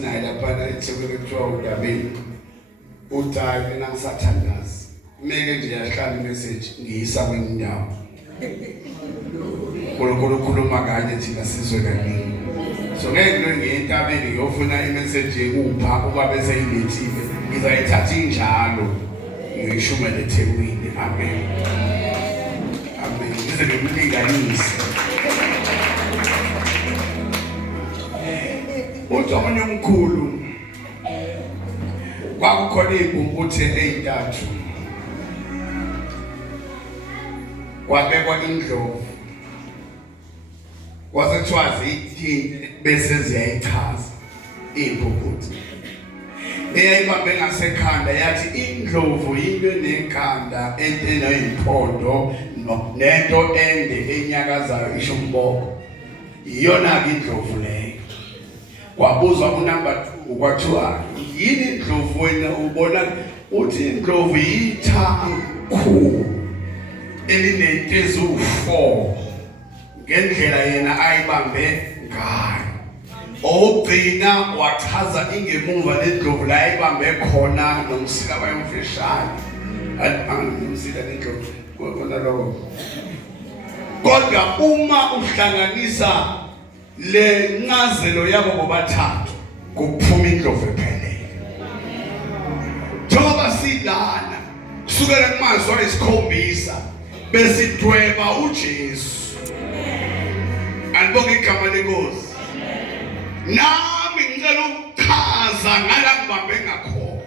naye lapha ethekweni kuthiwa uDabeni uThayi mina ngisathandaza meke nje yahlala imessage ngiyisa kwenye indawo ukhuluma kanye thina sizwe kaningi so ngeke lo ngiyentabeni ngiyofuna imessage ekupha ukuba bese ilethile ngizayithatha injalo ngiyishumele eThekwini. Amen amen ngize ngimlinganise uJohn omkhulu kwakukhona izimpunguthe ezintathu kwabekwa indlovu kwasethiwa zithini bese ziyayichaza izimpunguthe eyayibambe ngasekhanda yathi indlovu into enekhanda enezimpondo nento ende enyakazayo isho umboko iyona ke indlovu leyo. Kwabuzwa unumber 2 kwathiwa yini indlovu wena ubona uthi indlovu yithangu elinentezi u4 ngendlela yena ayibambe ngayo. Ogcina wachaza ingemuva lendlovu la ayibambe khona nomsila wayomfishane nomsila lendlovu kona lokho. Kodwa uma uhlanganisa le ncazelo yabo bobathathu kuphuma indlovu ephelele. Thoba sidlana kusukela kumazwi ayisikhombisa besidweba uJesu. Alibonge igama lenkosi. Nami ngicela ukuchaza ngala kubambe ngakho.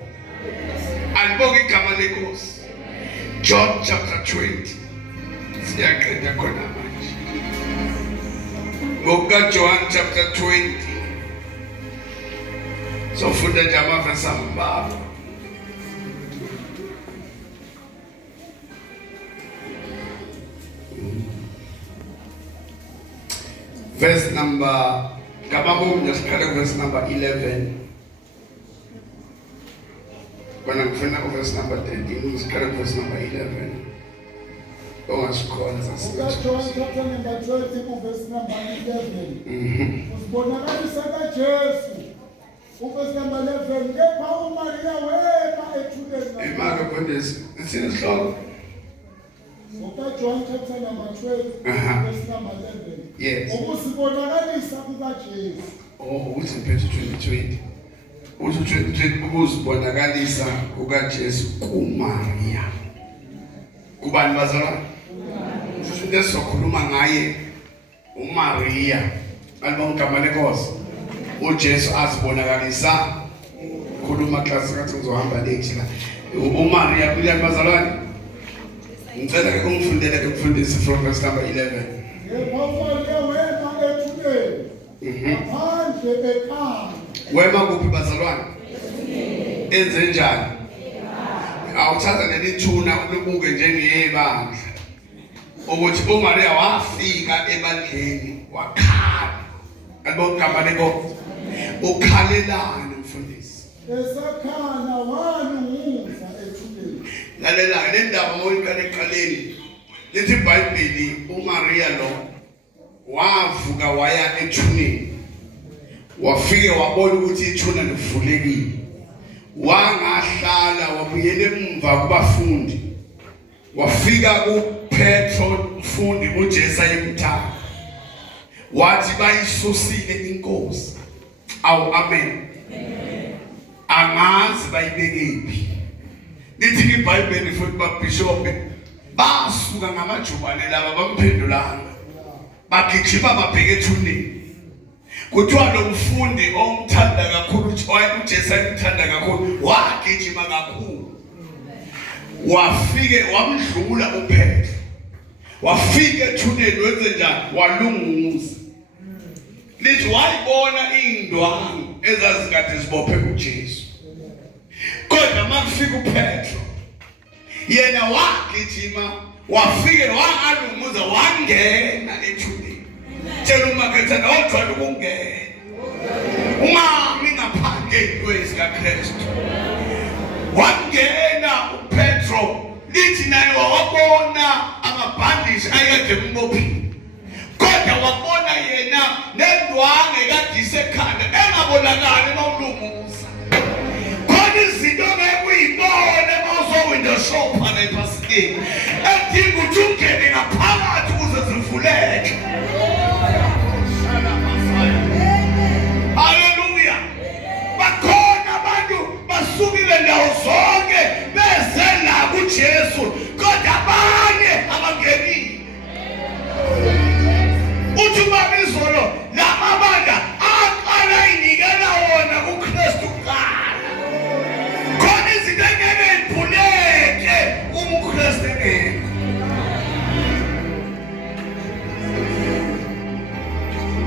Alibonge igama lenkosi. John chapter 20 siyaqeda khona manje. Ngokuka John chapter 20 so funda nje amavesi ambalwa. Verse number verse number 11. When I'm finished verse number 13, verse number 11. Oh, it's called John chapter number 20, verse number 11. Usibonakalisela Jesu. Verse number 11. Kepha uMaria wema ethuleni. Imaka kwendesi. Sinisihloko. John chapter number 12, verse number 11. Yes. Ukuzibonakalisa kukaJesu. Oh, uthi mphethe 2020. Uthi 2020 ukuzibonakalisa kukaJesu kuMaria. Kubani bazalwane? Lesokhuluma ngaye uMaria. Alibonga igama lenkosi. uJesu azibonakalisa khuluma class kathi ngizohamba late la. uMaria kulani bazalwane? Ngicela ke ungifundele ke ukufundisa from verse number 11. Wema kuphi bazalwane? Enze njani? Awuthatha nelithuna ulibuke njengeyebandla. Ukuthi uMaria wafika ebandleni wakhala. Alibonga igama lenkosi. Ukhalelana mfundisi. Esakhala wanumuza ethuleni. Lalela le ndaba moyiqala eqaleni. Lithi iBhayibheli uMaria lo wavuka waya ethuneni. Wafike wabona ukuthi ithuna livulekile. Wangahlala wabuyela emva kubafundi. Wafika kuPetro umfundi uJesu ayemthatha. Wathi bayisusile inkosi. Awu amen. Angazi bayibekephi. Lithi iBhayibheli futhi babishop basuka ngamajubane laba bamphendulanga. Bagijima babheke ethuneni. Kuthiwa lo mfundi omthanda kakhulu uJesu ayemthanda kakhulu wagijima kakhulu. Wafike wamdlula uPetro. Wafika ethuneni wenze njani? Walunguza. Lithi wayibona indwangu ezazikade zibophe uJesu. Kodwa makufika uPetro yena wagijima wafike wangalunguza wangena ethuneni. Tshela umakethana awuthanda ukungena. Ungami ngaphandle kwezi kaKristu. Wangena uPetro lithi naye wabona amabhandishi ayekade embophile. Kodwa wabona yena nendwangu ekade isekhanda engabonakali ukulumusa. Khona izinto ngekuyibone mawuzowindow shopper la epasikeni edinga ukuthi ungene ngaphakathi ukuze zivuleke. Haleluya. Bakhona abantu basukile ndawo zonke beze la kuJesu kodwa abanye abangenile. Uthi babizolo lamabandla aqala inikela wona kuKristu kuqala. Khona izinto engeke ziphuleke uma uKristu engekho.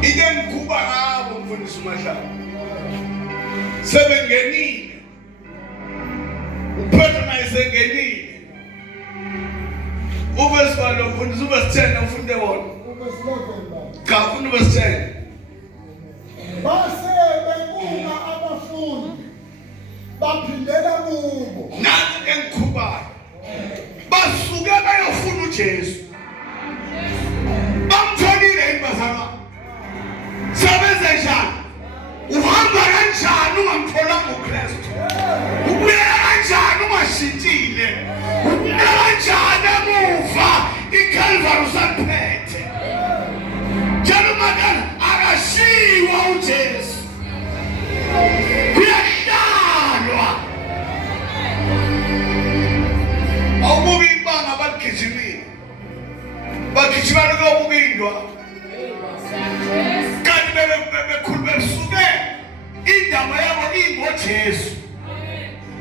Into engikuba ngabo mfundisi uMahlaba. Sebengenile. Uphela nayisengenile. Ubesibalo mfundisi ubesithena ufunde wona. Cha ufuna ubesithena. Base bebuka abafundi baphindela kubo. Nansi engikhubayo. Basuke bayofuna uJesu. Bamtholile imbazana. Sebenze njani? Uhamba kanjani ungamtholanga uKristu? Ubuyela kanjani ungashintile? Ubuyela kanjani emuva iCalvary usaphethe? Njalo makana akashiwa uJesu. Kuyahlalwa. Awubuki ibanga bagijimile. Bagijimela ukuyobuka indwa. Kanti bekhuluma besuke indaba yabo ingoJesu.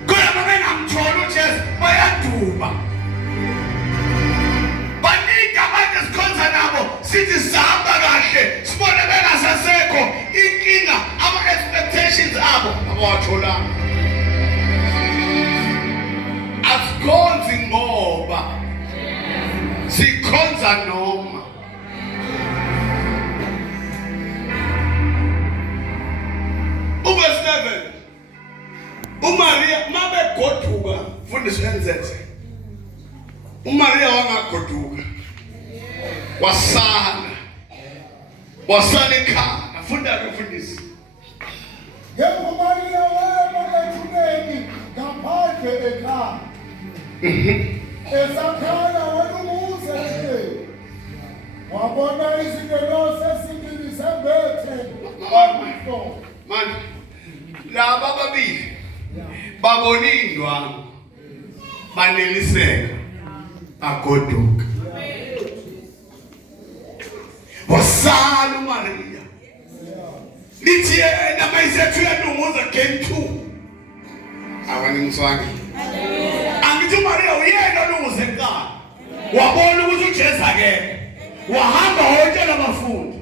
Kodwa bengamtholi uJesu bayaduba. Banika abantu sikhonza nabo sithi sihamba kahle sibone bengasasekho inkinga ama-expectations abo abawatholanga. Asikhonzi ngoba sikhonza noma. Verse 11. uMaria mabegoduka mfundisi enzethe. uMaria wangagoduka. Wasala ekhaya. Funda ke mfundisi. Yebo Maria wema ethuneni ngaphandle ekhaya. Esakhala wena umuze nje. Wabona izingelosi esindini sembethe. Manje laba babili babona indwangu baneliseka agoduka. Wasala uMaria. Lithi yena mayisethu yadumuza game 2. Awani mswaki. Angithi uMaria uyena olunguze enkala. Wabona ukuthi uJesu akekho. Wahamba wayotshela abafundi.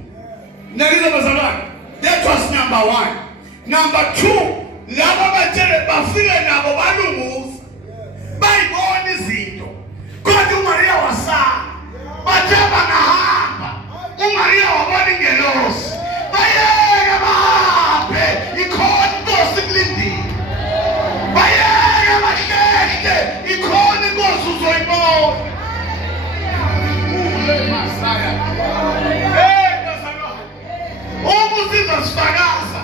Nakizo bazalwane. That was number 1. Number 2, laba batshele bafike nabo balunguza. Bayibona izinto. Kodwa uMaria wasala. Bathe bangahamba. uMaria wabona ingelosi. Bayeke bahambe. Ikhona inkosi kulindile. Bayeke bahlehle. Ikhona inkosi uzoyibona. Masaya. Bazalwane. Umusizwa sifakaza.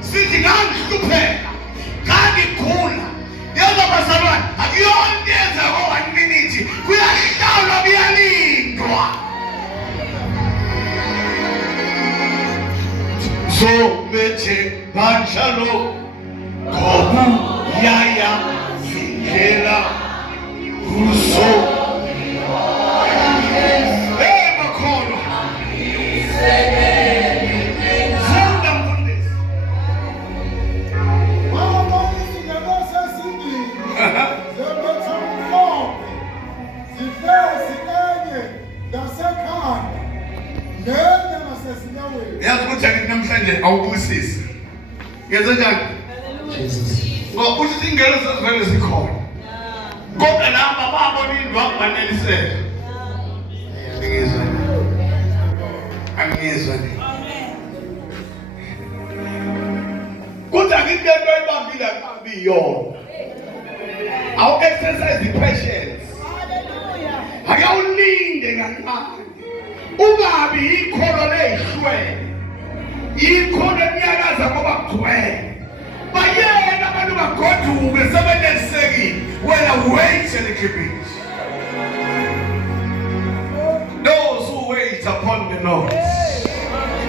Sithi ngangihlupheka. Ngangigula. Yebo bazalwane, akuyonto yenza ngo-1 minute. Kuyahlawulwa kuyalindwa. So bethe kanjalo ngobu yaya indlela uso bakholwa funda mfundisi. Wabona izingelosi esindini zembethe umhlophe. Zifesi enye ngasekhanda. Nenye ngasezinyaweni. Yazi ukuthi akithi namhlanje awubusisi. Ngenze njani? Ngoba uthi ingelosi zivele zikhona. Kodwa laba babona indwangu baneliseka. Angizwa nje. Kodwa into ebambile akabiyona. Awu exercise the patience. Hallelujah. Akawulinde kancane. Ungabi ikholo lehlwe. Ikholo emnyakaza ngoba kugcwele. ungagoduke sebelelisekile wena wait a little bit. Those who wait upon the Lord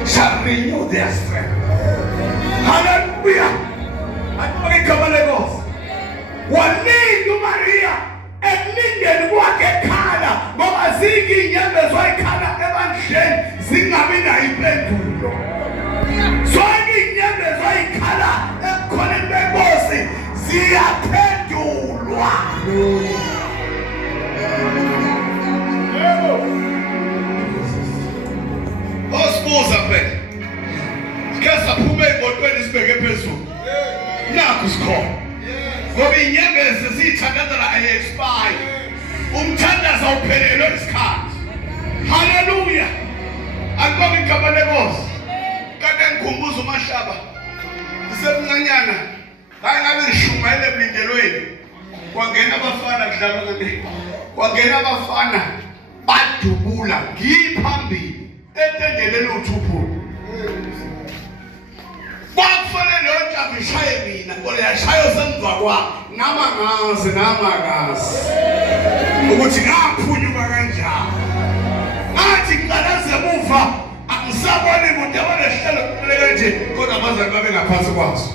shall renew their strength. Hallelujah. Ake kabalekos. Waningi uMaria emlingeni kwakhe khala ngoba zingi inyembezi wayikhala ebandleni zingabi nayo impendulo. Zonke inyembezi wayikhala ebukhoneni benkosi ziyaphendulwa. Osibuza phela. Sike saphume emotweni sibheke phezulu. Nakho sikhona. Ngoba inyembezi zithandazela ay-expire. Umthandazo awuphelelwe isikhathi. Hallelujah. Akubona igama lenkosi. Kade ngikhumbuza uMashaba. Ngisemncanyana. Hayi ngabe ngishumayele emlindelweni. Kwangena abafana kudlala ngale. Kwangena abafana badubula ngiphambili etendeleni uThuphulo. Bakufanele leyo ntombi ishaye mina kodwa yashaya semva kwami namagazi ukuthi ngaphunyuka kanjani. Athi ngalaze emuva angisaboni muntu abanehlelo kumele nje kodwa abazali babe ngaphansi kwaso.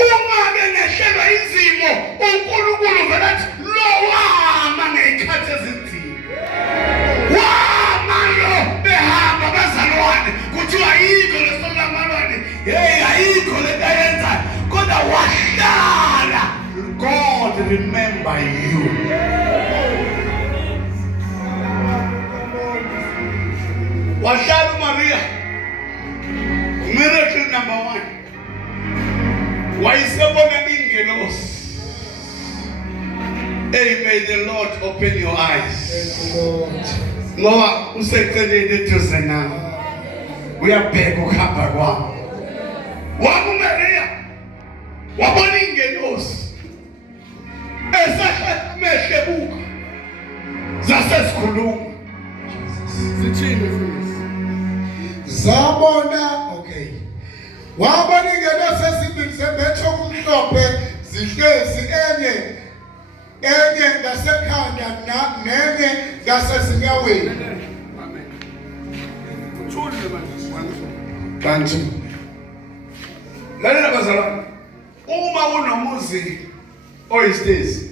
Uma bengehlelwa izimo uNkulunkulu vele athi lo wama ngeyikhathi ezinzima. Wamalo behamba bazalwane kuthiwa ayikho lesona malwane. Hey ayikho lento ayenzayo kodwa wahlala. God remember you. Wahlala uMaria. Miracle number 1. Wayisebona ingelosi. Hey, may the Lord open your eyes. Ngoba useceleni eduze nawe. Uyabheka ukuhamba kwami. WakuMaria wabona ingelosi. Esahlemehle buka. Zasesikhuluma. Sithini mfundisi? Zabona okay. Wabona ingelosi esibili sembethe okumhlophe zihlezi enye ngasekhanda nenye ngasezinyaweni. Amen. Uthule manje. Kanti lalela bazalwane. Uma unomuzi oyistezi.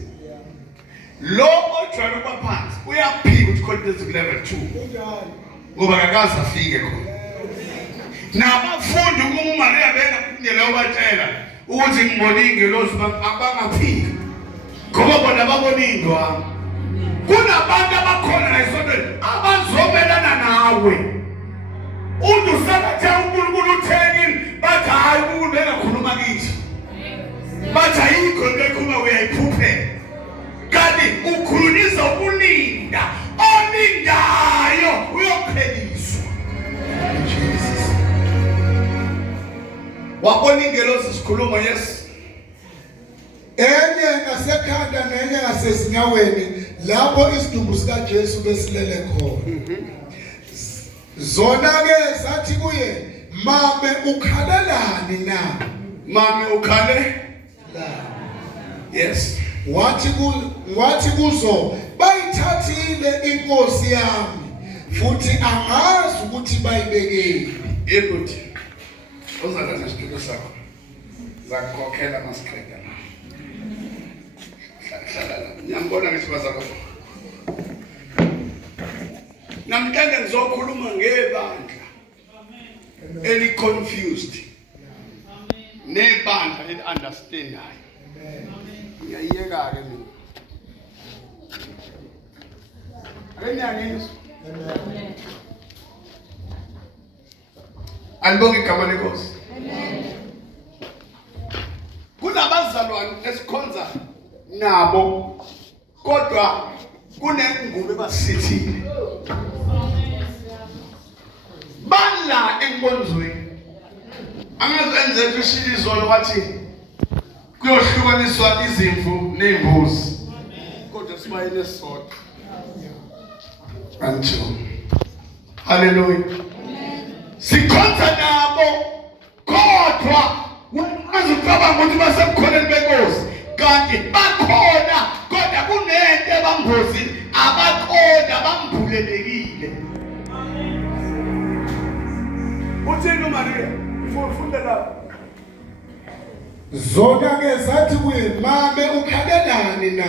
Lo ojwayele ukuba phansi uyaphika ukuthi confidence level 2. Ngoba akakaze afike khona. Nabafundi uMaria bengaphindela ubatshela ukuthi ngibona ingelosi abangaphika. Ngoba bona babona indwa. Kunabantu abakhona la esontweni abazomelana nawe. Udusakathe uNkulunkulu uthengile bathi hayi umuntu engakhuluma kithi. Bathi ayikho into ekhuluma uyayiphuphela. Kanti ukhulunisa ukulinda olindayo uyopheliswa. Jesus. Wabona ingelosi sikhuluma yes. Enye ngasekhanda nenye ngasezinyaweni lapho isidumbu sika Jesu besilele khona. Zona ke zathi kuye mame ukhalelani na? Mame ukhale la. Yes. Wathi kuzo bayithathile inkosi yami futhi angazi ukuthi bayibekeni. Yekuthi uzakwenza isitulo sakho. Zakukhokhela masiqeda la. Hlala. Ngiyambona ngithi bazalwa. Namhlanje ngizokhuluma ngebandla. Amen. Eli confused. Amen. Nebandla eli understandayo. Amen. Ngiyayeka ke mina. Akenyangizwa. Amen. Alibonge igama lenkosi. Amen. Kunabazalwane esikhonza nabo kodwa kunengubo ebasithile. Bala enkonzweni. Angazenze ushilo izolo wathi kuyohlukaniswa izimvu nembuzi. Kodwa sibayile sodwa. Anjo. Hallelujah. sikhonza nabo kodwa azicabanga ukuthi basemkhoneni benkosi kanti bakhona kodwa kunento ebambozi abakhona bambulelekile. Uthini Maria ufunda lapho? Zona ke zathi kuye, mame ukhalelani na?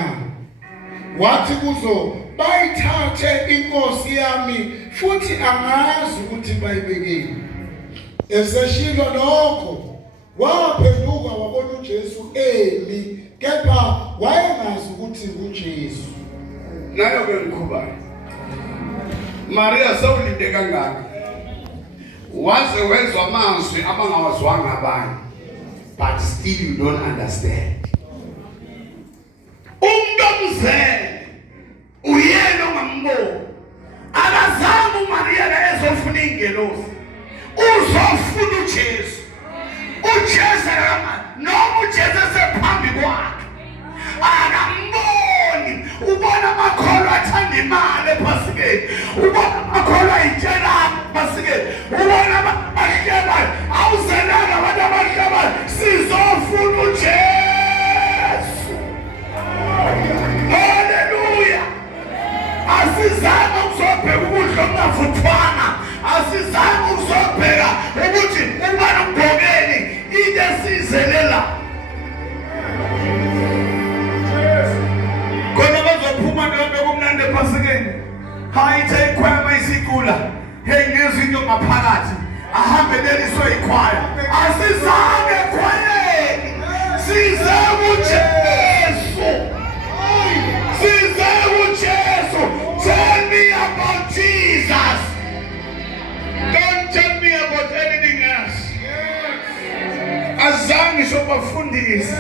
Wathi kuzo, bayithathe inkosi yami futhi angazi ukuthi bayibekeni. Eseshilo lokho waphenduka wabona uJesu emi, kepha wayengazi ukuthi nguJesu. Nayo ke mkhubane Maria sawulinde kangaka waze wezwa amazwi abangawazwanga abanye, but still you don't understand. Umuntu omzele uyena ongambono akazange uMaria ezofuna ingelosi, uzofuna uJesu. uJesu noma uJesu sephambi kwakhe akamboni. Ubona amakholwa athanda imali ephasikeni, ubona amakholwa ayitshela ephasikeni, ubona abahlekayo awuzelanga abantu abahlekayo. Sizofuna uJesu. Haleluya. Asizange ukuzobheka ukudla okungavuthwanga, asizange ukuzobheka ukuthi ubani ugqokeni into esizelela. Khona bazophuma nonke kumnandi ephasikeni, hayithe ikhwama isigula, hey ngezwe into ngaphakathi ahambe leliswe ikhwaya. Asizange ekhwayeni, size kuJesu, size kuJesu. Tell me about Jesus, don't tell me about anything else. Azange shobafundisi,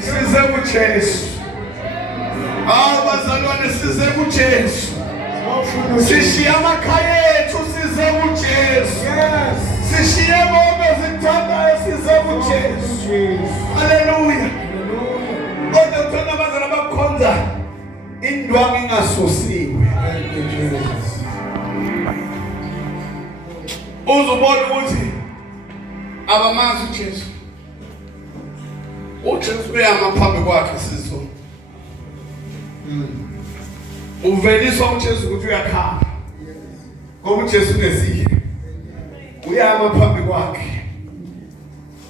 size kuJesu. Abazalwane size kuJesu. Sishiya amakhaya ethu size kuJesu. Sishiye bonke zithandayo size kuJesu. Haleluya. Kodwa thina abazalwane abakhonza indwangu ingasosiwe. Uzobona ukuthi abamazi uJesu. uJesu uyama phambi kwakhe sizwe. Uveliswa uJesu ukuthi uyakhala. Ngoba uJesu unesihe. Uyama phambi kwakhe.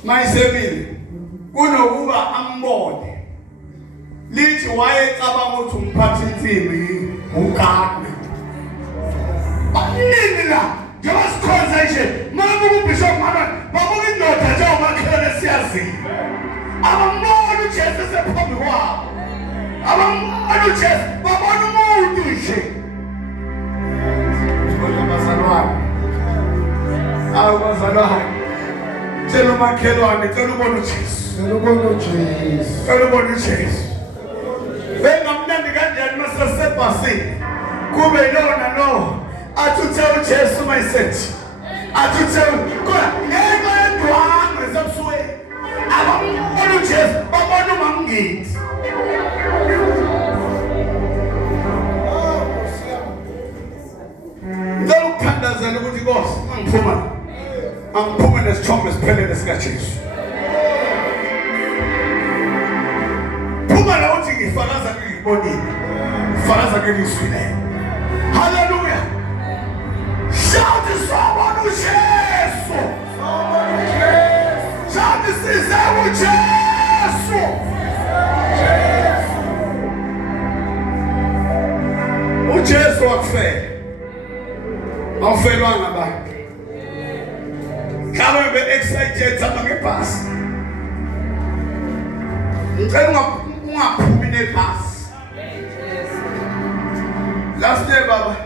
Mayisemile kunokuba ambone. Lithi wayecabanga ukuthi umphathi insimbi ukakhe. Balini la, just conversation. Mama uBishop mama, babuka indoda nje umakhelwane siyazi. Abambona uJesu sephambi kwabo. Abambona uJesu, babona umuntu nje. Kodwa bazalwane. Abazalwane. Tshela umakhelwane, cela ubone uJesu. Cela ubone uJesu. Cela ubone uJesu. Bengamnandi kanjani masasebhasini kube lona no athuthe uJesu mayisethi athuthe kodwa ngenxa yendwangu esebusweni abambona uJesu babona umamngithi. Ngicela ukuthandazela ukuthi Nkosi angiphuma nesithombe esiphelele sikaJesu. Phuma la uthi ngifakaza ngibonile, fakaza ngiswile. Hallelujah. Shout someone uJesu. Shout size uJesu. uJesu wakufela. Awufelwanga abantu. Kama be excited sama ngebhasi. Ngicela ungaphumi nebhasi. Last day baba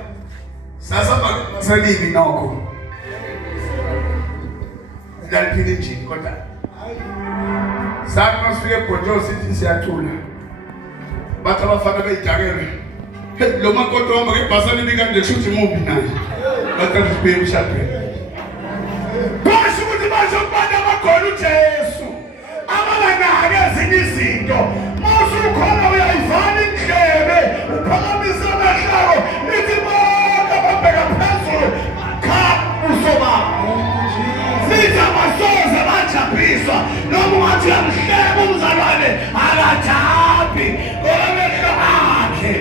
sasaba salibi nokho. Ngaliphila injini kodwa. Sathi masifike eBhonjo sithi siyathula. Bathi abafana beyijakele. Lo makoto wamba ngebhasi alibika nje shuthi mubi naye. Bathi sibheke umshadweni. Basho ukuthi bazobanda bakhona uJesu. Abanganake ezinye izinto. Mawusukhona uyayivala indlebe, uphakamisa amehlo, nithi bonke babheka phezulu, makha usobaba. Angathathi amehlo akhe.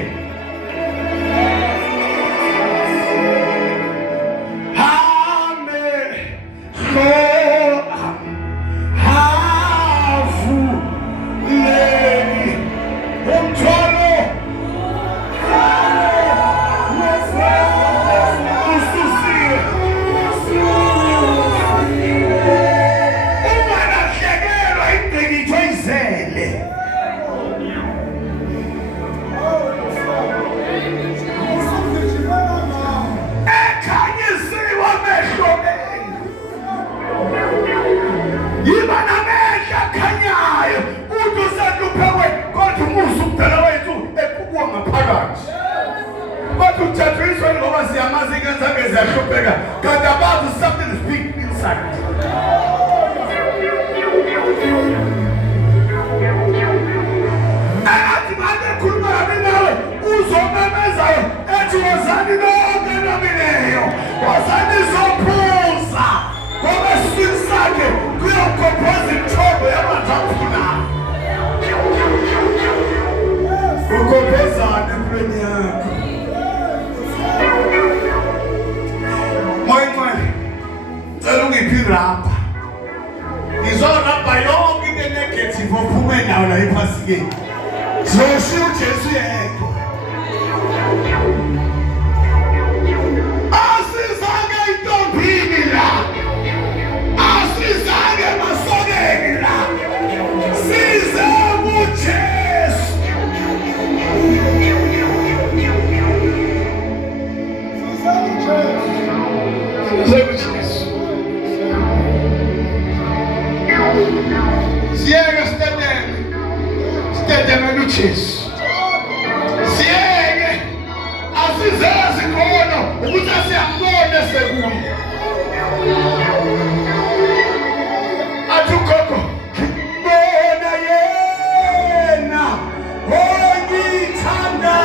Something is big inside. Rapper. He's all up by all in the negative of women now like pass again. So shoot Jesus. Asizange itombini asizange masogeni la size uJesu. Siega stedeme luces. Siega asizeze khona ukuthi asiyambone sekuyi. Athukoko bona yena ongithanda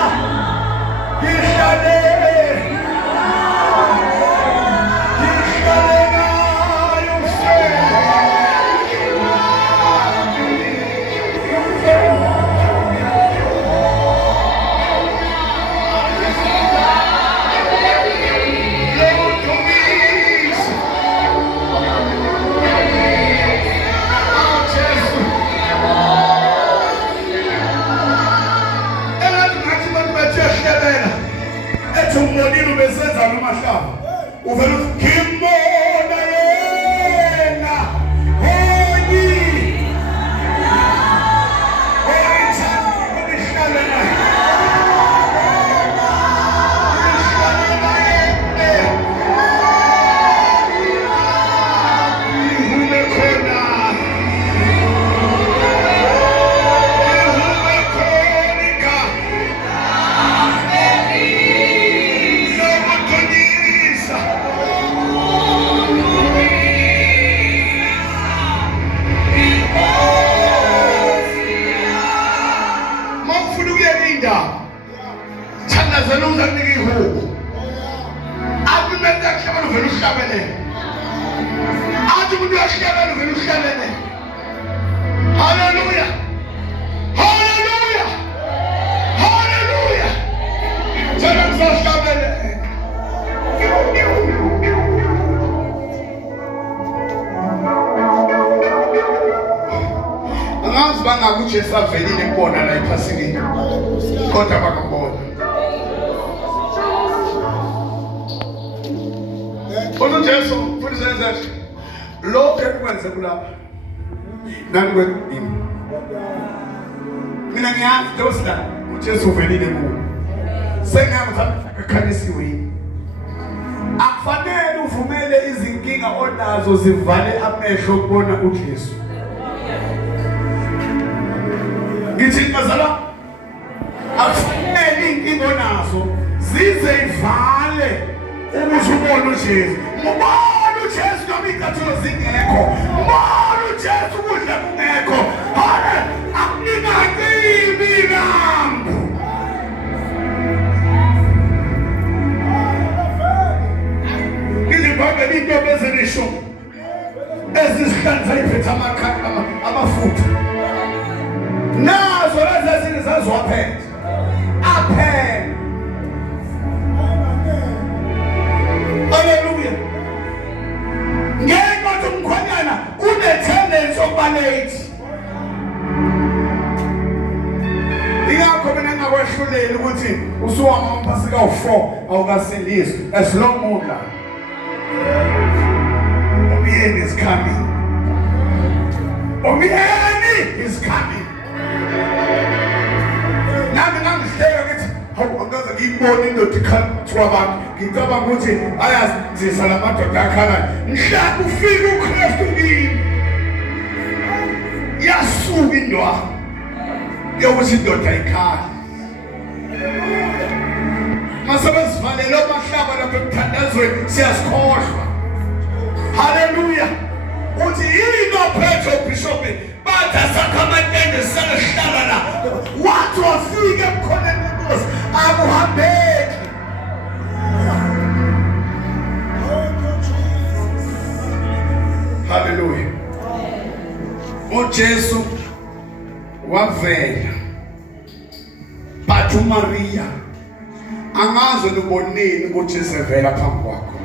ngihlale umolilo besenza nomahlamvu uvela ukimbona yena hoyi Hallelujah. Hallelujah. Hallelujah. Tell us angazi bangakuJesu avelile kubona la ephasikeni kodwa bakabona. uJesu futhi senza lokho ekwenze kulapha ngani kwempilo. Mina ngiyazi dosla uJesu uvelile kuwo. Sengathi akakhalisiwe yini. Akufanele uvumele izinkinga onazo zivale amehlo ukubona uJesu. Ngithi bazala akufanele inkinga onazo zize ivale ukuthi ubone uJesu. Ubone uJesu noma izathulo zingekho. Ubone uJesu ukudla kungekho. Hale akuningacibi nambu. Ngizibambe into bezenisho ezisihlanza iphethe amafutha. Nazo ezinye zaziwaphethe aphela. Haleluya. Ngenxa yokuthi umkhwenyana une-tendency yokuba late. Ingakho mina ngingakwehluleli ukuthi usuhamba ngaphasi kawu-4 awukasindiswa as long udla. Umyeni is coming. Umyeni is coming. Nami ngangihleka ngithi hawu angaze ngiyibone indoda ikhathiwa abantu. Ngicabanga ukuthi ayazisa la madoda akhalayo. Mhla ufika uKristu kimi. Yasuka indwa. Yokuthi indoda ayikhali. Masebesivalele amahlaba lapha emthandazweni siyazikhohlwa. Haleluya. Uthi yini ophethe bishop bathi asakhamatende salehlala la. Wathi wafika ekhoneni lenkosi akuhambeki. Haleluya. uJesu wavela. But uMaria angazi noboneni ukuthi sevela phambi kwakho.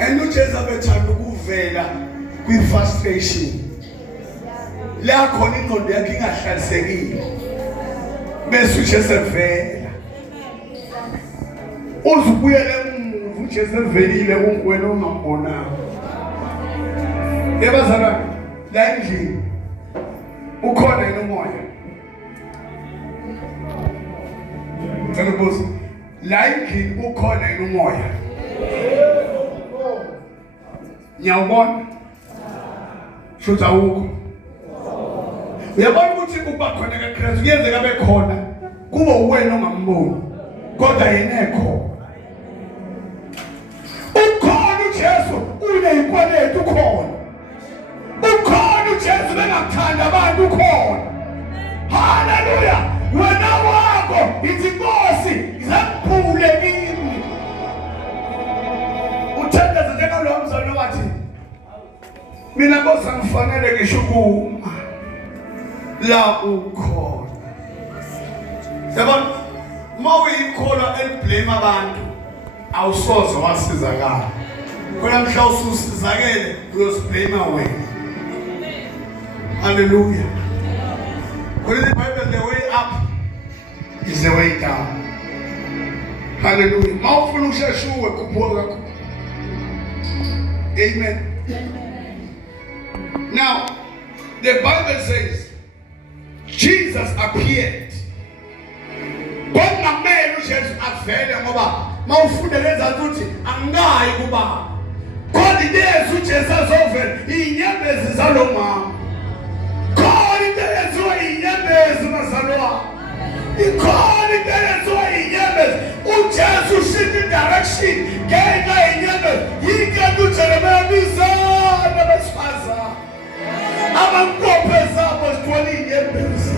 And uJesu abethanda ukuvela kwi-frustration. La khona ingqondo yakhe ingahlalisekile. Bese uJesu evela. Uzubuyele emuva uJesu evelile ungwena ongambonanga. Yebazana la endlini ukhona yini umoya? Ngikubuza la endlini ukhona yini umoya? Nyawubona? Futhi awukho. Uyabona ukuthi kuba khona kaKristu kuyenzeka bekhona kuba uwena ongamboni kodwa yena ekho. Ukhona uJesu uneyikweletu ukhona. Ukhona uJesu bengakuthanda abantu ukhona. Haleluya. Wena wakho ithi Nkosi zakuphule kimi. Uthandazwe njengalo mzalo wathi mina Nkosi angifanele ngisho kuma la ukhona. Yabona mawuyikholwa eliblame abantu awusoze wasizakala. Kodwa mhla ususizakele uyosiblame wena. Hallelujah. What is the Bible? The way up is the way down. Hallelujah. Mawufuna ushashuwe kuphola. Amen. Now, the Bible says Jesus appeared. God namele uJesu avele ngoba mawufunda leza ukuthi angayi kuba. God idezu uJesu azovela inyembezi zalomama. God idezu inyembezi mazalwa. God idezu inyembezi uJesu shift direction ngenxa inyembezi yike uJeremiah bizana besifaza. Abankophe zabo zithola inyembezi.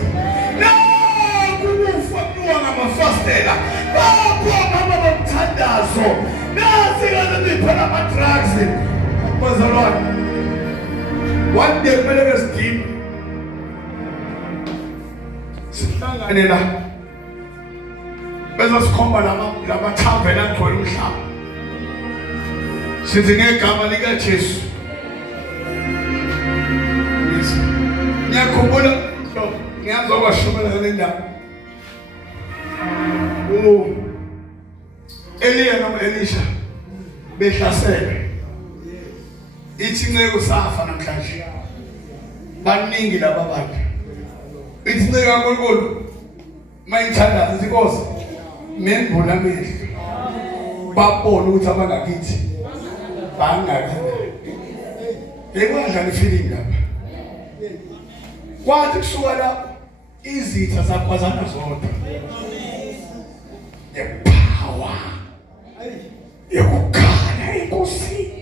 Fastela bapho mama bomthandazo nazi kaze niphela ama drugs bazalwane one day kumele besidini sihlangane la bezosikhomba lama thaveni agcwele umhlaba sithi ngegama lika Jesu ngiyakhumbula ngiyazokwashumela nendaba Eliya noma Elisha behlasele. Ithi inceke usafa namhlanje. Baningi laba bantu. Ithi inceke kaNkulunkulu mayithandaza ithi Nkosi ngembona amehlo. Babona ukuthi abangakithi bangakanani. Ekwadlala ifilimu lapha. Kwathi kusuka lapho izitha zakwazana zodwa. The power yokukhala inkosi.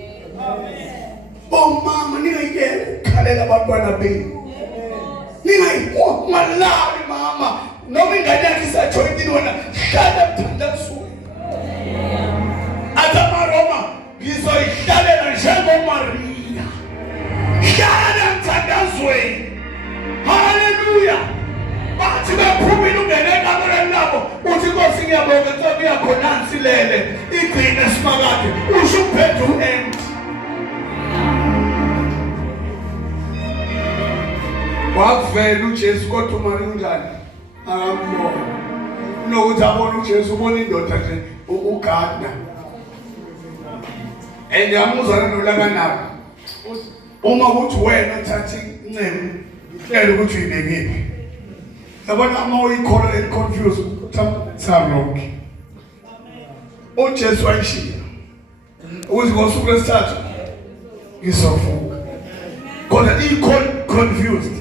Mama ningayeke ukukhalela abantwana benu. Ningayikumalali mama noma ingane yakhe isajoyini wena hlala emthandazweni. Atamaroma ngizoyihlalela njengoMaria. Hlala emthandazweni. Hallelujah. Bathi sibaphumile ungene ekamereni labo uthi Nkosi ngiyabonga Nkosi yakhona silele igcine simakade usho uphethe u-empty. Wakuvela uJesu kodwa uMaria unjani? Akambona. Unokuthi abone uJesu ubona indoda nje uGardner. Yamuzana nolakanabo. Uma kuthi wena uthatha incebo uhlele ukuthi uyibekephi. Yabona ama uyikhola and confused wrong. uJesu ayishiya. Ukuthi ngosuku lesithathu ngizovuka. Kodwa confused.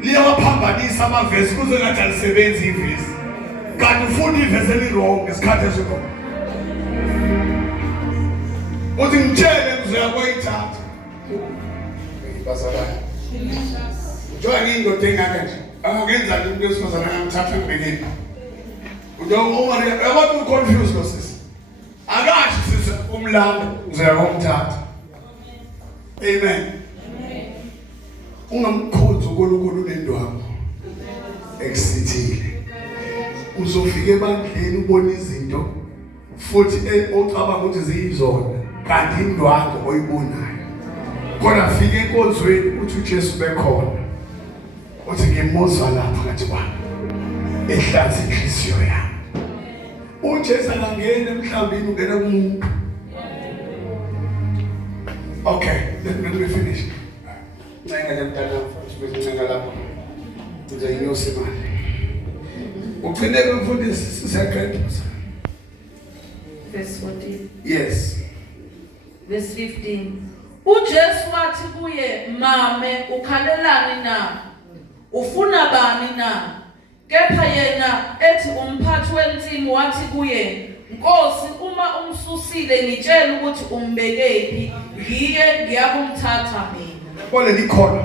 Liyawaphambanisa amavesi kuze ngathi alisebenzi ivesi. Kanti ufuna ivesi eli-wrong ngesikhathi esikho. Uthi ngitshele ngizoya kwayithatha. Basabani. Njoba ngiyindoda engaka nje. Angenza nje umuntu wesifazane angamthatha ngibekeni. Njoba uMaria yabantu confused lo sisi. Akashi sisi umlando ngizoya komthatha. Amen. Ungamkhonza uNkulunkulu nendwangu eksithile. Uzofika ebandleni ubona izinto futhi ocabanga ukuthi ziyizona kanti indwangu oyibonayo. Kodwa fike enkonzweni uthi uJesu bekhona. Uthi ngimuzwa lapha ngathi kwami ehlanza inhliziyo yami. uJesu angangena emhlambini ungena kumuntu. Okay, let me finish. Ncenga lemntana mfowethu ncenga lapho. Nje inyose imali. Ugcine kumfundisi second. Verse 14. Yes. Verse 15. uJesu wathi kuye, mame ukhalelani na? Ufuna bani na? Kepha yena ethi umphathi wensimu wathi kuye, Nkosi uma umsusile ngitshela ukuthi umbekephi ngiye ngiyakumthatha mina. Bona likhona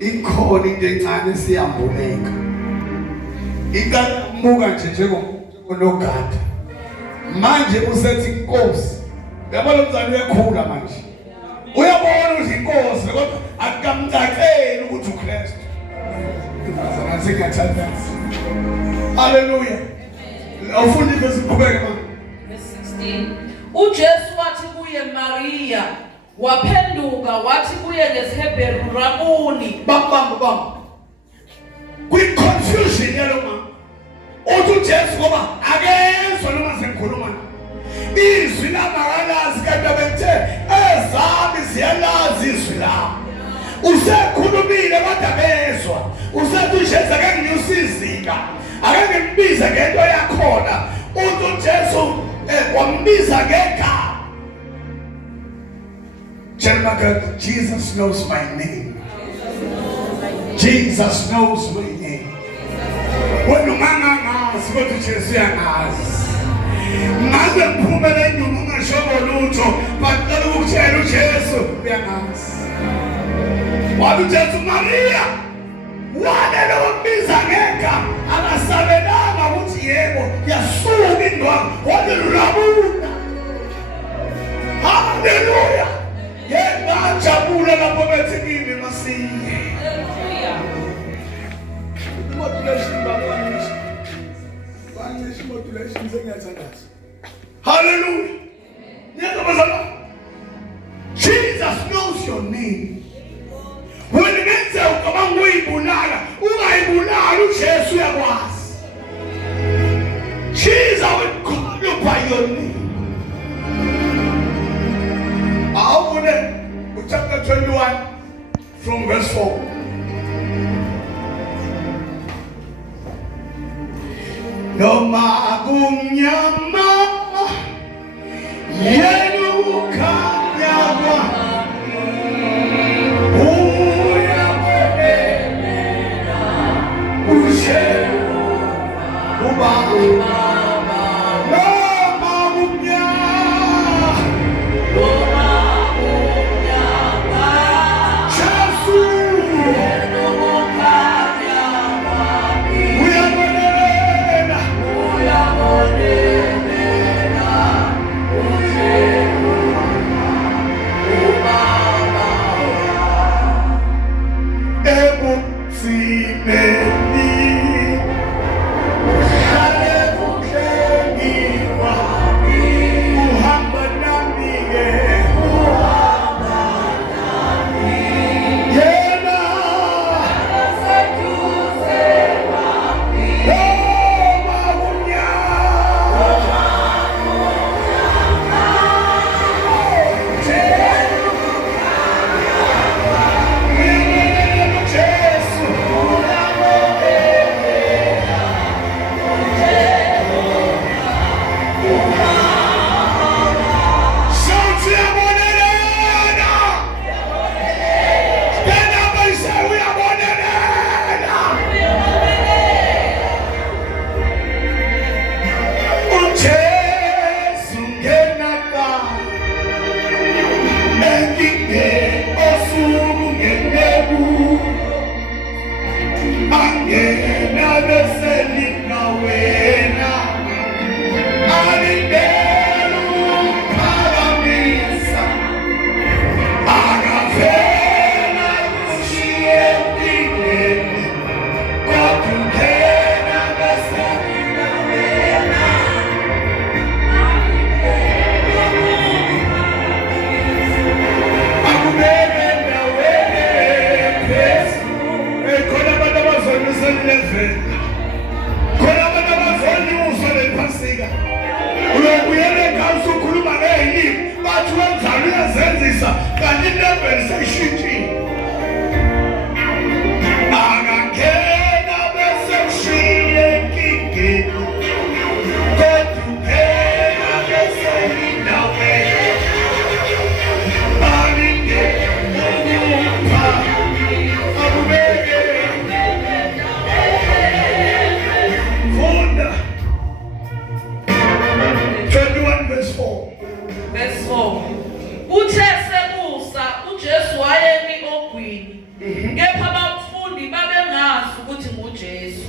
into encane siyambuleka. Ikambuka nje njengonogada. Manje usethi Nkosi. Yabona umzali uyakhula manje. Uyabona ukuthi Inkosi kodwa akamcaceli ukuthi uKristu. Hallelujah. Awufuni ivesi iqhubeke manje. Verse 16. uJesu wathi kuye Maria, waphenduka wathi kuye ngesiHebheru Rabuni. Bam. Kwi-confusion yalo mama. Uthi uJesu ngoba akezwa noma sengikhuluma. Izwi lamakalazi kanti bethe ezami ziyalazi izwi lami. Usekhulumile kodwa bezwa. Usethi uJesu ake nginyusizika. Ake ngimbize ngento yakhona. Uthi uJesu wambiza ngegama. God, Jesus knows my name. Jesus knows my name. When you mangangazi kodwa uJesu uyangazi. Ngaze ngiphumele enyuma ungasho lutho, baqala ukutshela uJesu uyangazi. Wathi uJesu Maria, wale lokubiza ngegama akasabelanga ukuthi yebo yasuka indwangu wathi Rabuna. Hallelujah. Ngajabula lapho bethi kimi masiye. Modulation sengiyathandaza. Hallelujah. Jesus knows your name. When menze ucabanga uyibulala, ungayibulala uJesu uyakwazi. Jesus will call you by your name. Chapter 21 from verse 4. Noma kumnyama yenu kanyama uyabonela ushe ubaba.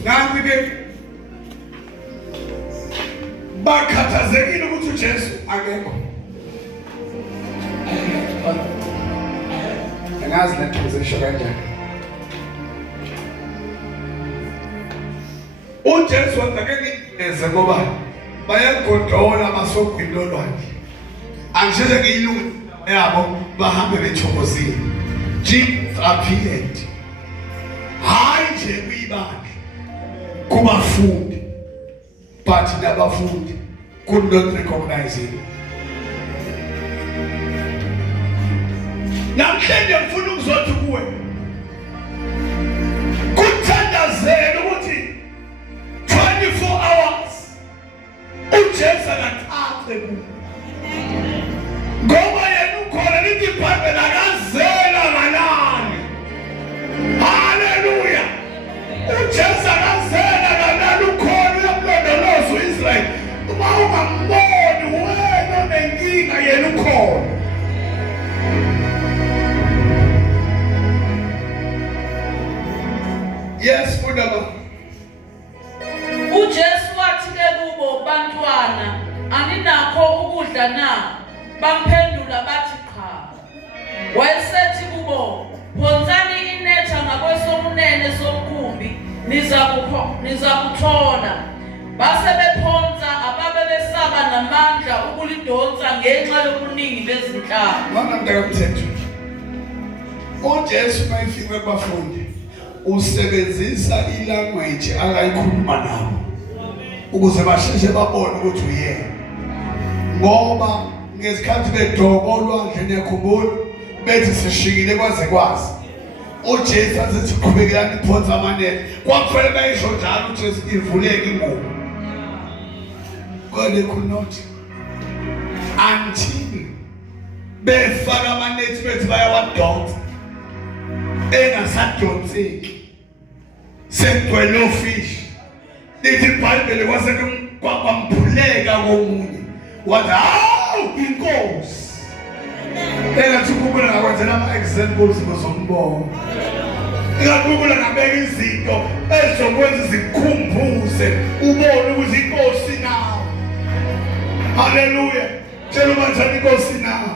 nanti-ke bakhathazekile ukuthi uJesu akekho. Angazi lento zisho kanjani. uJesu wenzake ngeze ngoba bayagodola amasogwini olwandle. Angisheshe ngiyilungu yabo bahambe bethokozile. Jesus appeared. Hayi nje kuyibandla kubafundi, but nabafundi could not recognize him. Namhlanje ngifuna ukuzothi kuwe kuthandazela ukuthi 24 hours uJesu akathathe kuwe. Ngoba yena ukhona lithi iBhayibheli akazela kanani. Hallelujah. uJesu akazela kanani ukhona uyamlondoloza uIsrael. Uma ungamboni wena nenkinga yena ukhona. Yes, Fundaba. uJesu wathi-ke kubo, bantwana, aninakho ukudla na? Bamphendula bathi cha. Wayesethi kubo, phonsani inetha ngakwesokunene somkhumbi, niza kuthola. Base bephonsa, ababe besaba namandla ukulidonsa ngenxa yobuningi bezinhlanga. Mama mntakamthetho. uJesu mayefika kubafundi usebenzisa ilanguage akayikhuluma nabo ukuze basheshe babone ukuthi uyena. Ngoba ngesikhathi bedokolwa nje niyakhumbula bethi sishikile kwaze uJesu athi qhubekani iphonsa amanene. Kwakufanele bayisho njalo uJesu ivuleke ingubo. God, they could not until befaka amanethi bethi bayawadonsa engasadonseki sekugcwele ofishi. Lithi iBhayibheli kwamphuleka komunye wathi hawu inkosi. Engathi uKhumbulo ngakwenzela ama-examples zombongo. Engathi ngabeka izinto ezokwenza zikukhumbuze ubone ukuthi inkosi nawe. Hallelujah. Tshela ubathani inkosi nawe.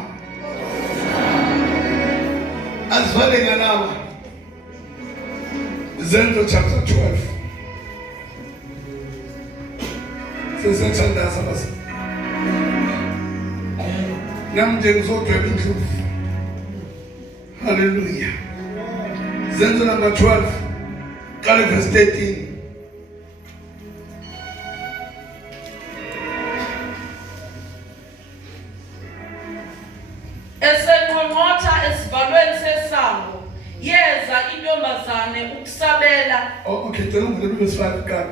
Asivale ngalaba. Zenzo chapter 12. Sesathandaza basi. Namnje ngizodweba indlovu. Hallelujah. Zenzo number 12. Qala verse 13. Esenqonqotha esivalweni sesango, yeza intombazane ukusabela. Okay, tell me verse 5 ka.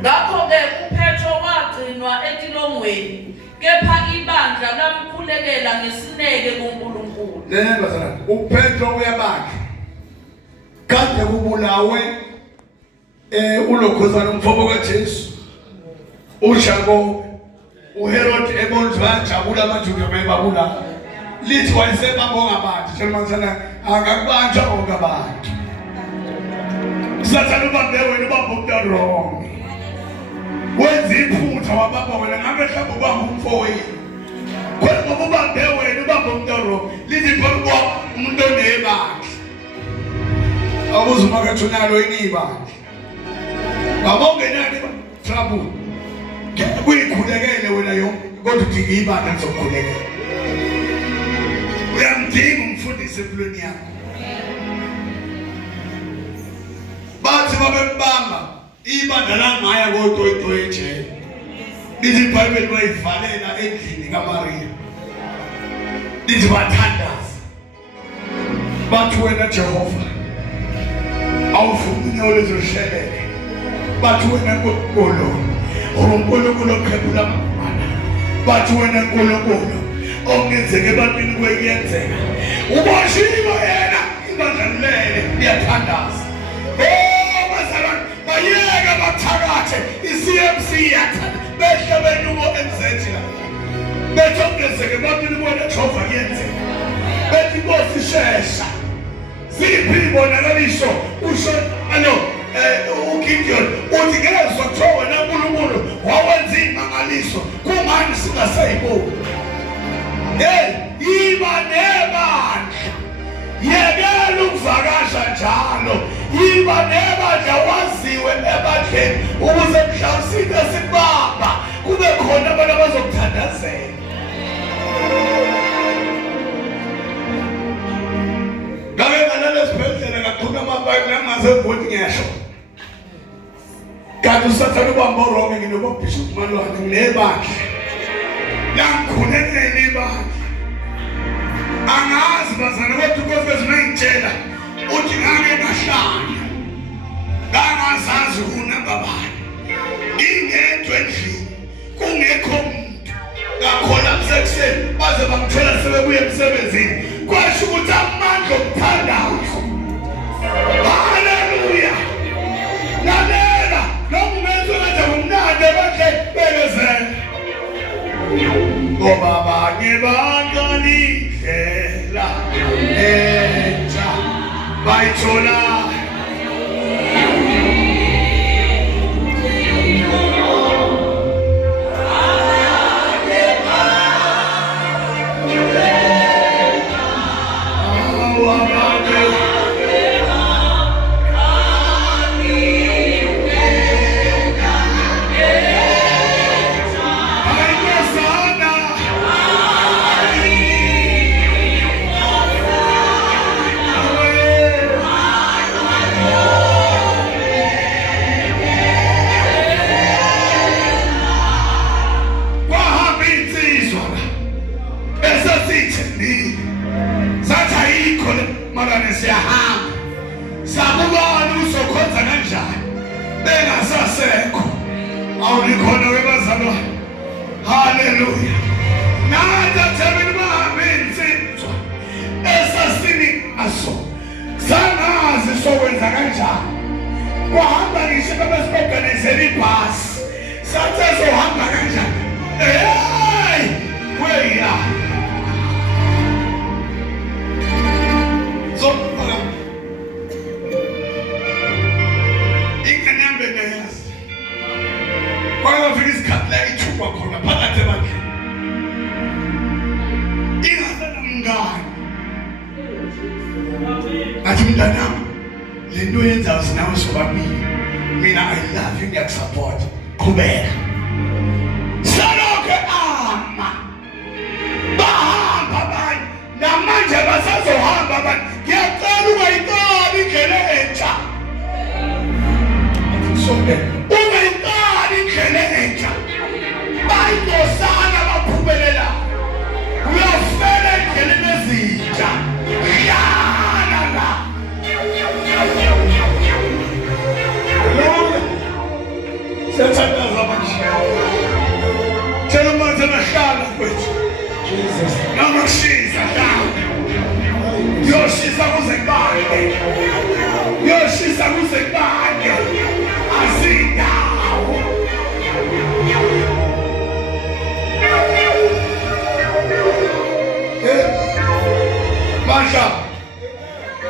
Ngakho-ke uPetro wagcinwa etilongweni, kepha ibandla lamkhulekela ngesineke kuNkulunkulu. Bazalwane, uPetro uyabakhe. Kade kubulawe uLokhosana umfowabo kaJesu. uJakobe, uHerod ebonjwa jabula amaJuda bayibabula. Lithi wayesebambonga abantu, njengoba akakubanjwa bonke abantu. Sathana ubambe wena ubamba umuntu wrong. Wenza iphutha wabamba wena ngabe mhlawumbe ubamba umfowethu. Kodwa ubambe wena ubamba umuntu wrong. Lithi phambi umuntu onebandla. Awuze makathunalo inibandla. Babongenani trouble. Kuyikhulekele wena yonke kodwa udinga ibandla lizokukhulekela. Uyamdinga umfundisi empilweni yakho. Bathi babembamba ibandla langaya kodwa ejele. Lithi iBhayibheli bayivalela endlini kaMariya. Lithi bathandaza. Bathi wena Jehova awufuni inyawo lezoshelele. Bathi wena Nkulunkulu uNkulunkulu okhebula amabala. Bathi wena Nkulunkulu ongenzeke ebantwini kweyenzeka. Uboshiwe yena ibandla lele liyathandaza. Bazalwane bayeka bathakathe iCMC yathanda behle benuko emzethila. Bethi ongenzeke ebantwini kwena Jehova kuyenzeka. Bethi Nkosi shesha. Ziphi ibonakaliso usho uGideon uthi ngeke kuthiwa wena uNkulunkulu wawenza imangaliso kungani singasayiboni. Yiba nebandla, yekela ukuvakasha njalo, yiba nebandla waziwe ebandleni ukuze mhlawumbe sikubamba kube khona abantu abazokuthandazela. Ngake ngalala esibhedlela ngaqhuba amabhayibheli angasevuthi ngisho. Kanti usathana ubamba urongo nginobabhishopu Malwane nginebandla. Langikhulekela ibandla. Angazi bazana kodwa uNkosikazi mayingitshela uthi ngake ngahlanya. Ngangazazi unamba bani. Ingedwa endlini kungekho umuntu. Ngakhona kusekuseni baze bangithola sebebuye emsebenzini. Kwasho ukuthi amandla okuthandaza. Haleluya. Lalela nokumenza ukuthi umnandi ebandleni bekezela. Ngoba abanye bangalindlela entsha bayithola. Hallelujah. Nada tebeni bahambensizwa esasini aso. Sangazi sokwenza kanjani. Kwahamba ngisho babesiorganizela ibhasi. Sathi sohamba kanjani. Hey! Weya. So inganyambe neyasi. Kwafika isikhathi la ithuba khona phakathi ebandleni. Ingasena mngani. Athi mntanami le nto yenzayo sinawe sobabili. Mina I love you ngiyakusupport. Qhubeka. Salokhe ama. Bahamba abanye. Namanje basazohamba abanye. Ngiyacela ungayitoli indlela entsha. Ungayitoli indlela entsha. Bayitosana baphumelela. Uyafela endleleni ezintsha. Hlala la. Siyathandaza manje. Tshela manje nahlala kwethu. Jesus. Nakushisa hlala. Yoshisa kuze kubande. Yoshisa kuze kubande. Asindawo. Masha.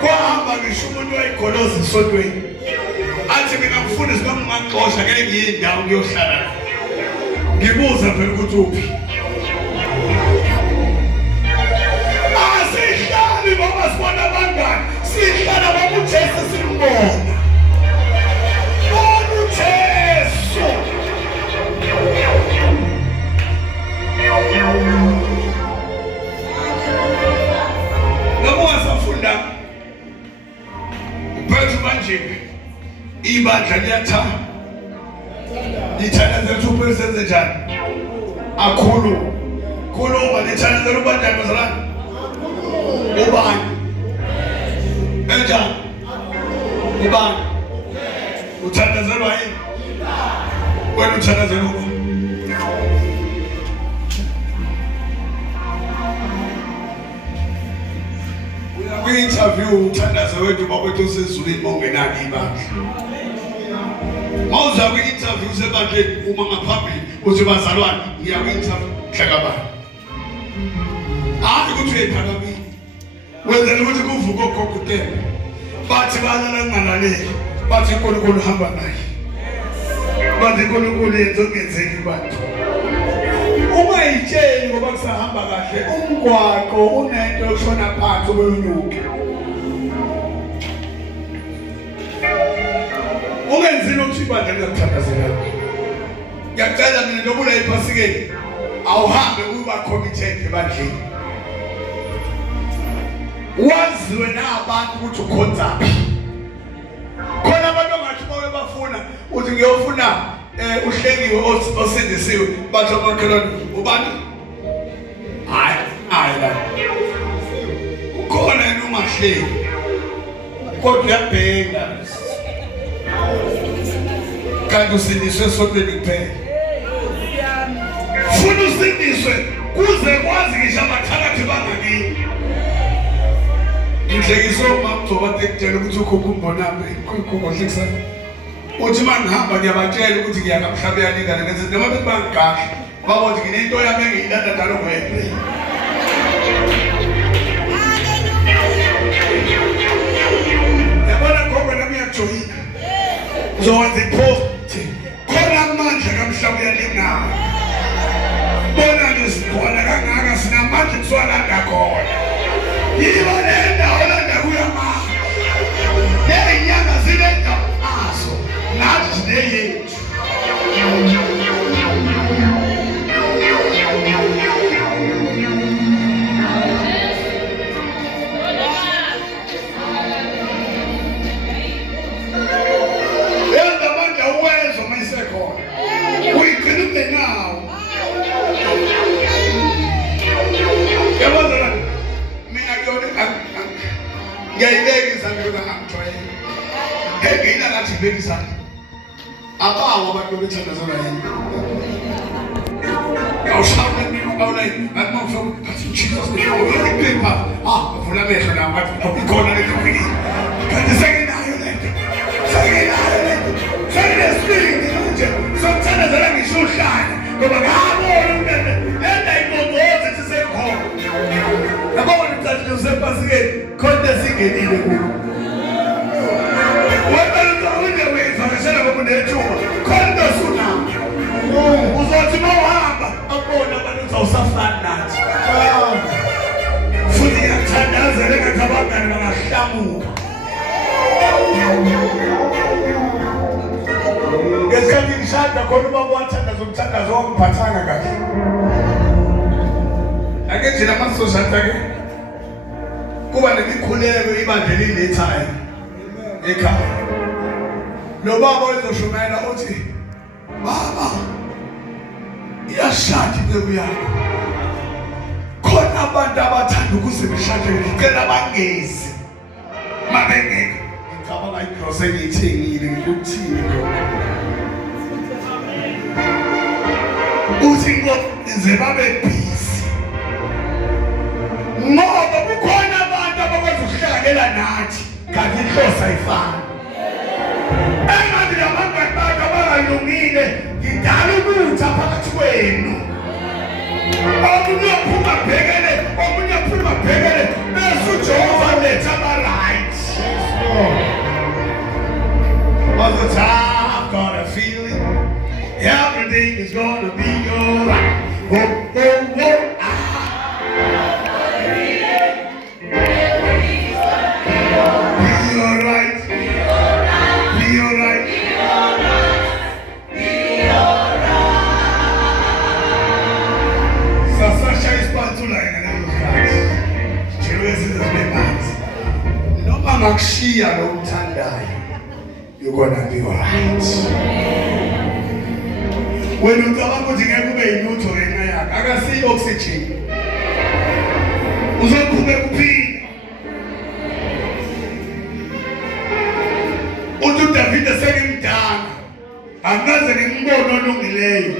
Kwahamba ngisho umuntu wayigoloza isodweni. Athi mina ngifundisi ngamxoxa ngeke ngiyindawo ngiyohlala. Ngibuza phela ukuthi uphi. Asihlali ngoba sibona abangani. Sihlala ngoba uJesu simbona. Bona uJesu. Ngoba safunda uphethu manje ibandla liyathanda. Lithanda zethu uPresident njani? Akhulu. Khuluma lithanda ubandla bazalwane. Ubani? Enjani? Ubani? Uthandazelwa yini? Wena uthandazelwa ubani? Kwi-interview uthandaza wethu bakwethu osezulwini mongenani ibandla. Mawuza kwi-interview sebandleni uma ngaphambili uthi bazalwane ngiya kwi-interview hlakabani. Hayi ukuthi uyephakamile. Wenzela ukuthi kuvuke okhokutele. Bathi balala ngingalaleli. bathi uNkulunkulu hamba naye. Bathi uNkulunkulu yenza okungenzeki kubantu. Ungayitsheli ngoba kusahamba kahle, umgwaqo unento yokushona phansi obenyuke. Ungenzini ukuthi ibandla liyakuthandazela. Ngiyacela mina nobula iphasikeni awuhambe kuba committed ebandleni. Waziwe nabantu ukuthi ukhonzaphi. Khona abantu ongathi bawe bafuna uthi ngiyofuna uhlengiwe osindisiwe bathi amakhelwane ubani? Hayi la. Ukhona yena ungahleki. Kodwa uyabhenga. Kanti usindiswe sontweni kuphela. Funa usindiswe kuze kwazi ngisho abathakathi bangakini. Indlekiso mamthoba tekutshela ukuthi ukhokho umbonaphi kukhokho hlekisana. Uthi mangihamba ngiyabatshela ukuthi ngiyakamhlabe yaningana ngenze noma bengibangikahla. Babothi nginento yami engiyilanda njalo ngoApril. Yabona khona nami uyajoyina. Uzowenza ipost. Khona amandla kamhlabe yaningana. Bona ngisibona kangaka sinamandla kuswalanda khona. Yibona endawo landa kuyama. Lenyanga zinenda aso. Nathi sineyethu. Yenda manje uwezo mayisekhona. Uyigcina nawo. Yabona mina ngiyayibekisa mina ngangijwayele. Ngiyina ngathi ngibekisa. Abawo abantu bethandazela yini. Awushaya mina online ngakufuna ukuthi Jesus ngiyiphepha. Uvula amehlo la ngathi ikhona lento ngini. Kanti senginayo lento. Senginayo lento. Senginesibindi nje. Sokuthandazela ngisho uhlanya ngoba ngabona umntana lenda imongoze sisekhona. Yabona ukuthi usepasikeni khona singenile kulo. Wena uzawuze wezakashela ngoba nethuba khona sona. Uzothi mawuhamba abona abantu uzawusafana nathi. Futhi yathandazela ngathi abangani bangahlamuka. Ngesikhathi ngishada khona ubaba wathandaza umthandazo wangiphathanga kahle. Ake nje lamasosha ke kuba nemikhuleko ibandleni lethayo ekhaya. Lo baba uzoshumayela uthi baba iyashada imbewu yakho. Khona abantu abathanda ukuzibishade ngicela bangezi. Mabengeke ngicabanga igross engiyithengile ngikuthini khona. Uthi ngize babe busy. Ngoba kukhona abantu abakwazi ukuhlangela nathi kanti inhloso ayifani. Engathi labangani bakho abangalungile ngidala ukuthi phakathi kwenu. Omunye uphuma bhekele, omunye uphuma bhekele bese uJehova letha ama-right. I've got a feeling everything is gonna be alright. Makushiya lo mthandayo you're gonna be alright. Wena ucabanga ukuthi ngeke kube yinutho ngenxa yakhe akasiyi oxygen uzoqhubeka uphila. Uthi uDavid sekimdala akaze ngimbone olungileyo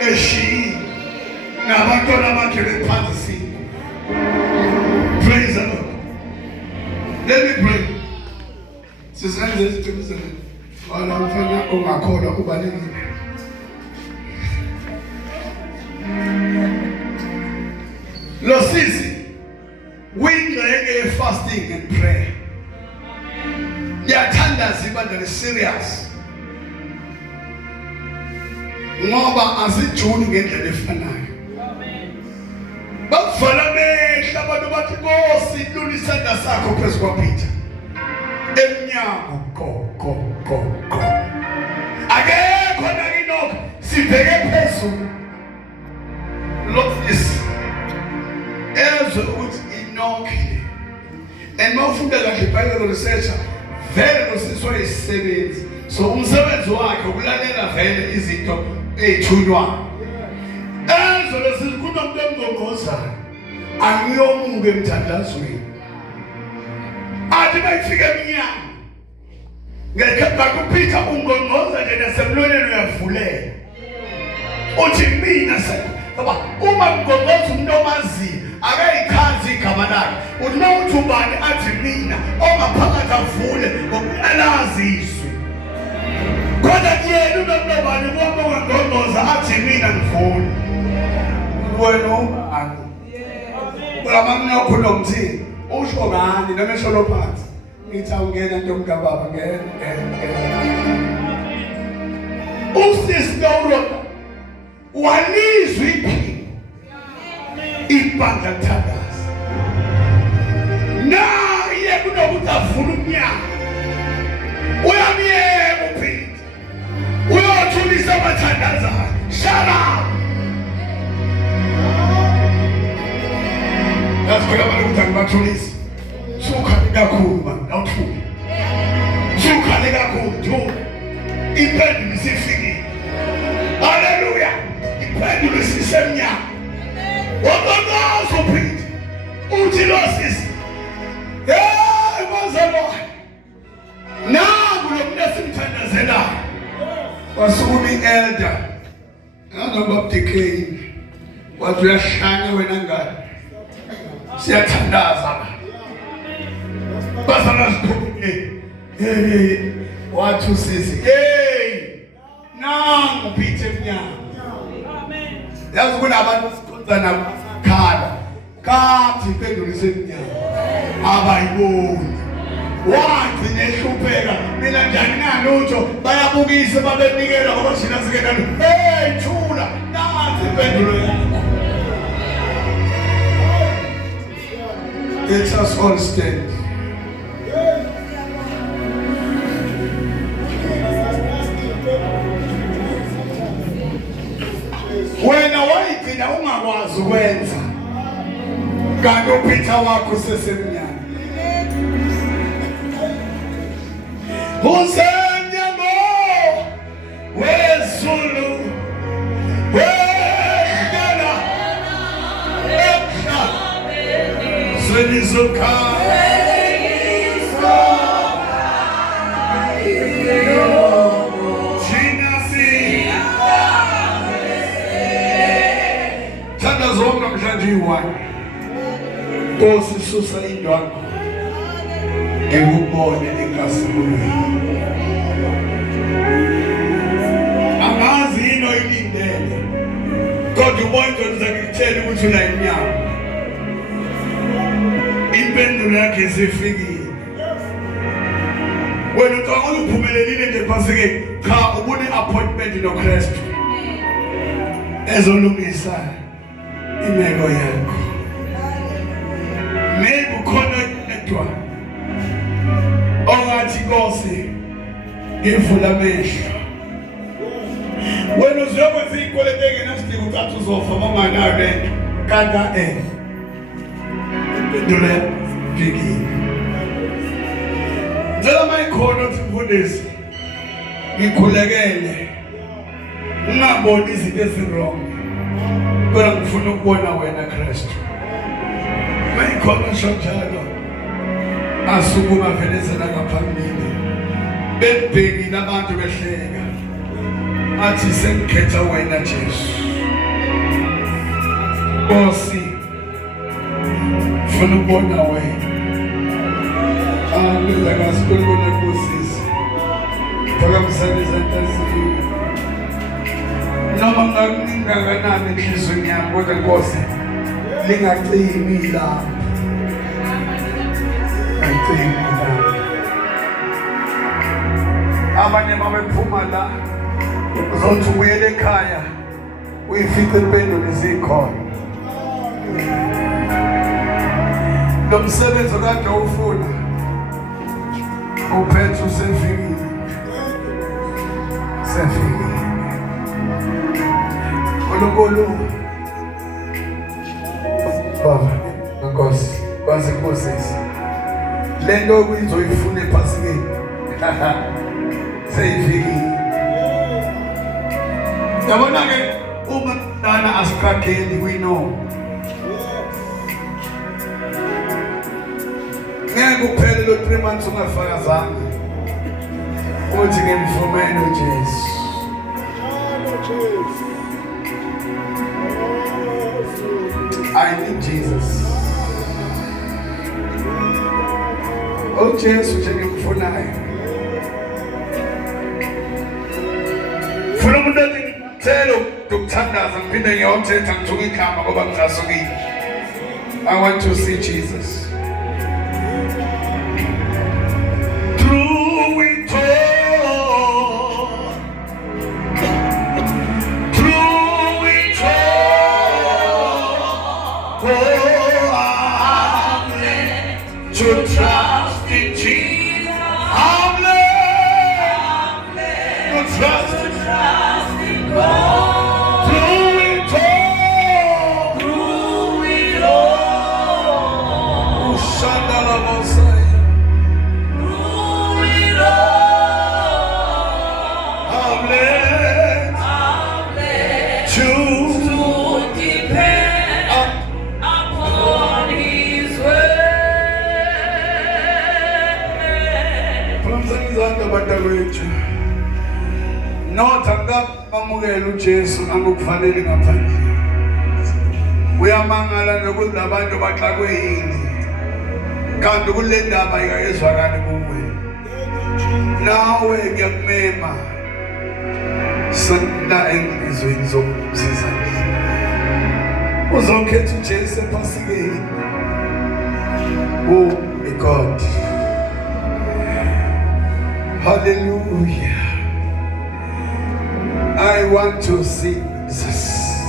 eshiyi nabantwana bakhe bephansi. Praise the Lord. Let me pray. Sisenze isiqiniseko. Wala mfana ongakholwa kubalekile. Lo sisi wingxenye fasting and prayer. Yathanda balazi ibandla le-serious ngoba asijuni ngendlela efanayo. Bakuvala amehlo abantu bathi Nkosi lula isandla sakho phezu kwaPeter emnyango go. Akekho nakinokho sibheke phezulu. Look this. Ezwe ukuthi inokile. And mawufunda kahle ibhayibheli researcher vele nosiswa isisebenzi. So umsebenzi wakhe ukulalela vele izinto ezithunywa. Ezwe lesikhuluma umuntu emngongqozayo. Angiyomuke emthandazweni. Athi bayifika emnyango. Ngekhaya kuPeter ungongqoza nje nasemlonyeni uyavulela. Uthi mina ngoba uma ngongqoza umuntu omaziyo akayikhazi igama lakhe. Uthi mawuthi ubani athi mina ongaphakathi avule ngokualazi izwi. Kodwa yena unobani ngoba ngongqoza athi mina ngivule. Wena ubani? Ulamamna yakho nomthini. Usho ngani noma esholo phansi? Ngithi awungena ntombi kababa ngene. Usisi Paulo walizwi iphini. Ibandla thandaza. Naye kunokuthi avule umnyango. Uyamyeka uPeter. Uyothulisa abathandazayo. Shut up. Yasikho abantu bathulisa. Sukhale kakhulu man, awuthuki. Sukhale kakhulu, thuka. Impendulo isifikile. Hallelujah. Impendulo isisemnyama. Wabonga uPeter. Uthi lo sisi. Hey, mazalo. Nangu lo muntu esimthandazelayo. Wasukuma ielder. Ngaba decaying. Wathi uyahlanya wena ngani? Siyathandaza. Basana sikhulule. Hey, wathi usisi. Hey! Nangu Peter emnyango. Amen. Yazi kunabantu sikhonza nakhala. Kathi impendulo isemnyango. Abayiboni. Wathi nehlupheka. Mina njani ngalutho bayabukisa babenikela ngoba thina sikena. Hey, thula. Nansi impendulo yakho. Let us all stand. Wena wayigcina ungakwazi ukwenza kanti uPeter wakho sesemnyama. Usemnyama wezulu wehlela Senizoka Zonke mhlanje uyi-1 Nkosi susa indwangu ekubone engasibulweni. Angazi yini oyilindele kodwa ubone ukuthi ngikutshela ukuthi una inyama. Impendulo yakhe isifikile. Wena ucabanga uphumelelile nje phasike cha ubune appointment noKristu ezolungisa imeko yakho. Maybe ukhona edwa ongathi Nkosi ngivula amehlo. Wena uzokwenza izikwelete engenasidingo ucathi uzofa uma nganayo lento kanti impendulo yafikile. Ngicela mayikhona uthi mfundisi ngikhulekele ungaboni izinto ezirong. Kodwa ngifuna ukubona wena Kristu. Mayikhona njalo asukuma velezela ngaphambili. Bebhekile abantu behleka. Athi sengikhetha wena Jesu. Nkosi ngifuna ukubona wena. Hallelujah, sikhuluma Nkosi. Phakamisa izandla zenu. Noma ngakungakanani enhlizweni yami kodwa Nkosi lingacimi lapho. Ngicimi lapho. abanye babephuma la uzothi ubuyele ekhaya uyifice impendulo zikhona. Lo msebenzi kade ufuna uphethe usefikile. Olokolo baba Nkosi kwazi Moses lento okuyizoyifuna ephasikeni seyifikile. Yabona ke uma dana asiqapheli we know ngeke uphele lo 3 months ungafakazanga uthi ngimfumene uJesu. I need Jesus. Oh Jesu ngimfunayo. Funa umuntu ngithelo ukuthandaza ngiphinde ngiyothetha ngithuka ikhamba ngoba ngisasukile. I want to see Jesus. Through it all. Through it all. Oh, I'm led to trust in Jesus. I'm led to trust in God. Through it all. Shandala Mosiah. Through it all. I'm led to depend upon His word. Pramsangizanga batakwethu. Not angamukela uJesu angokufanele ngaphandle. Uyamangala nokuthi abantu baxakwe yini. Kanti kule ndaba ayizwakali kuwe. Nawe ngiyakumema. Sanda engizweni zokusiza. Uzokhetha uJesu ephasikeni. Oh my God. Hallelujah. I want to see Jesus.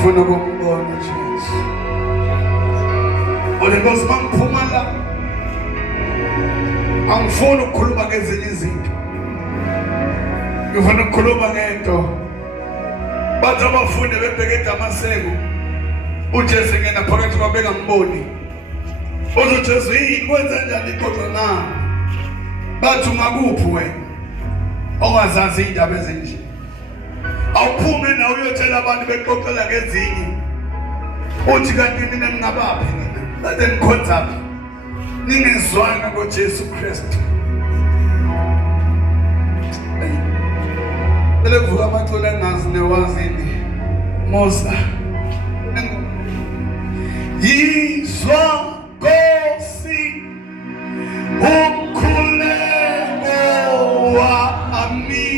Funa kumbona Jesu. Because mangiphuma la angifuni ukukhuluma ngezinye izinto. Ngifuna ukukhuluma ngento. Bathi abafundi bebheke eDamaseko. uJesu ngena phakathi kwabeka ngiboni. uJesu yini kwenza njani ixoxa na? Bathi ungakuphi wena? Ongazazi indaba ezinje. Awuphume na uyotshela abantu bexoxela ngezinye. Uthi kanti mina ngingabaphi mina? Kade nikhonza phi? Ningezwana ngoJesu Kristu. Bele kuvuka amaxolo engazi newazini. Mosa. Yizwa Nkosi umkhuleko wami.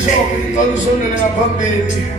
Bishop, ngicela usondele ngaphambili.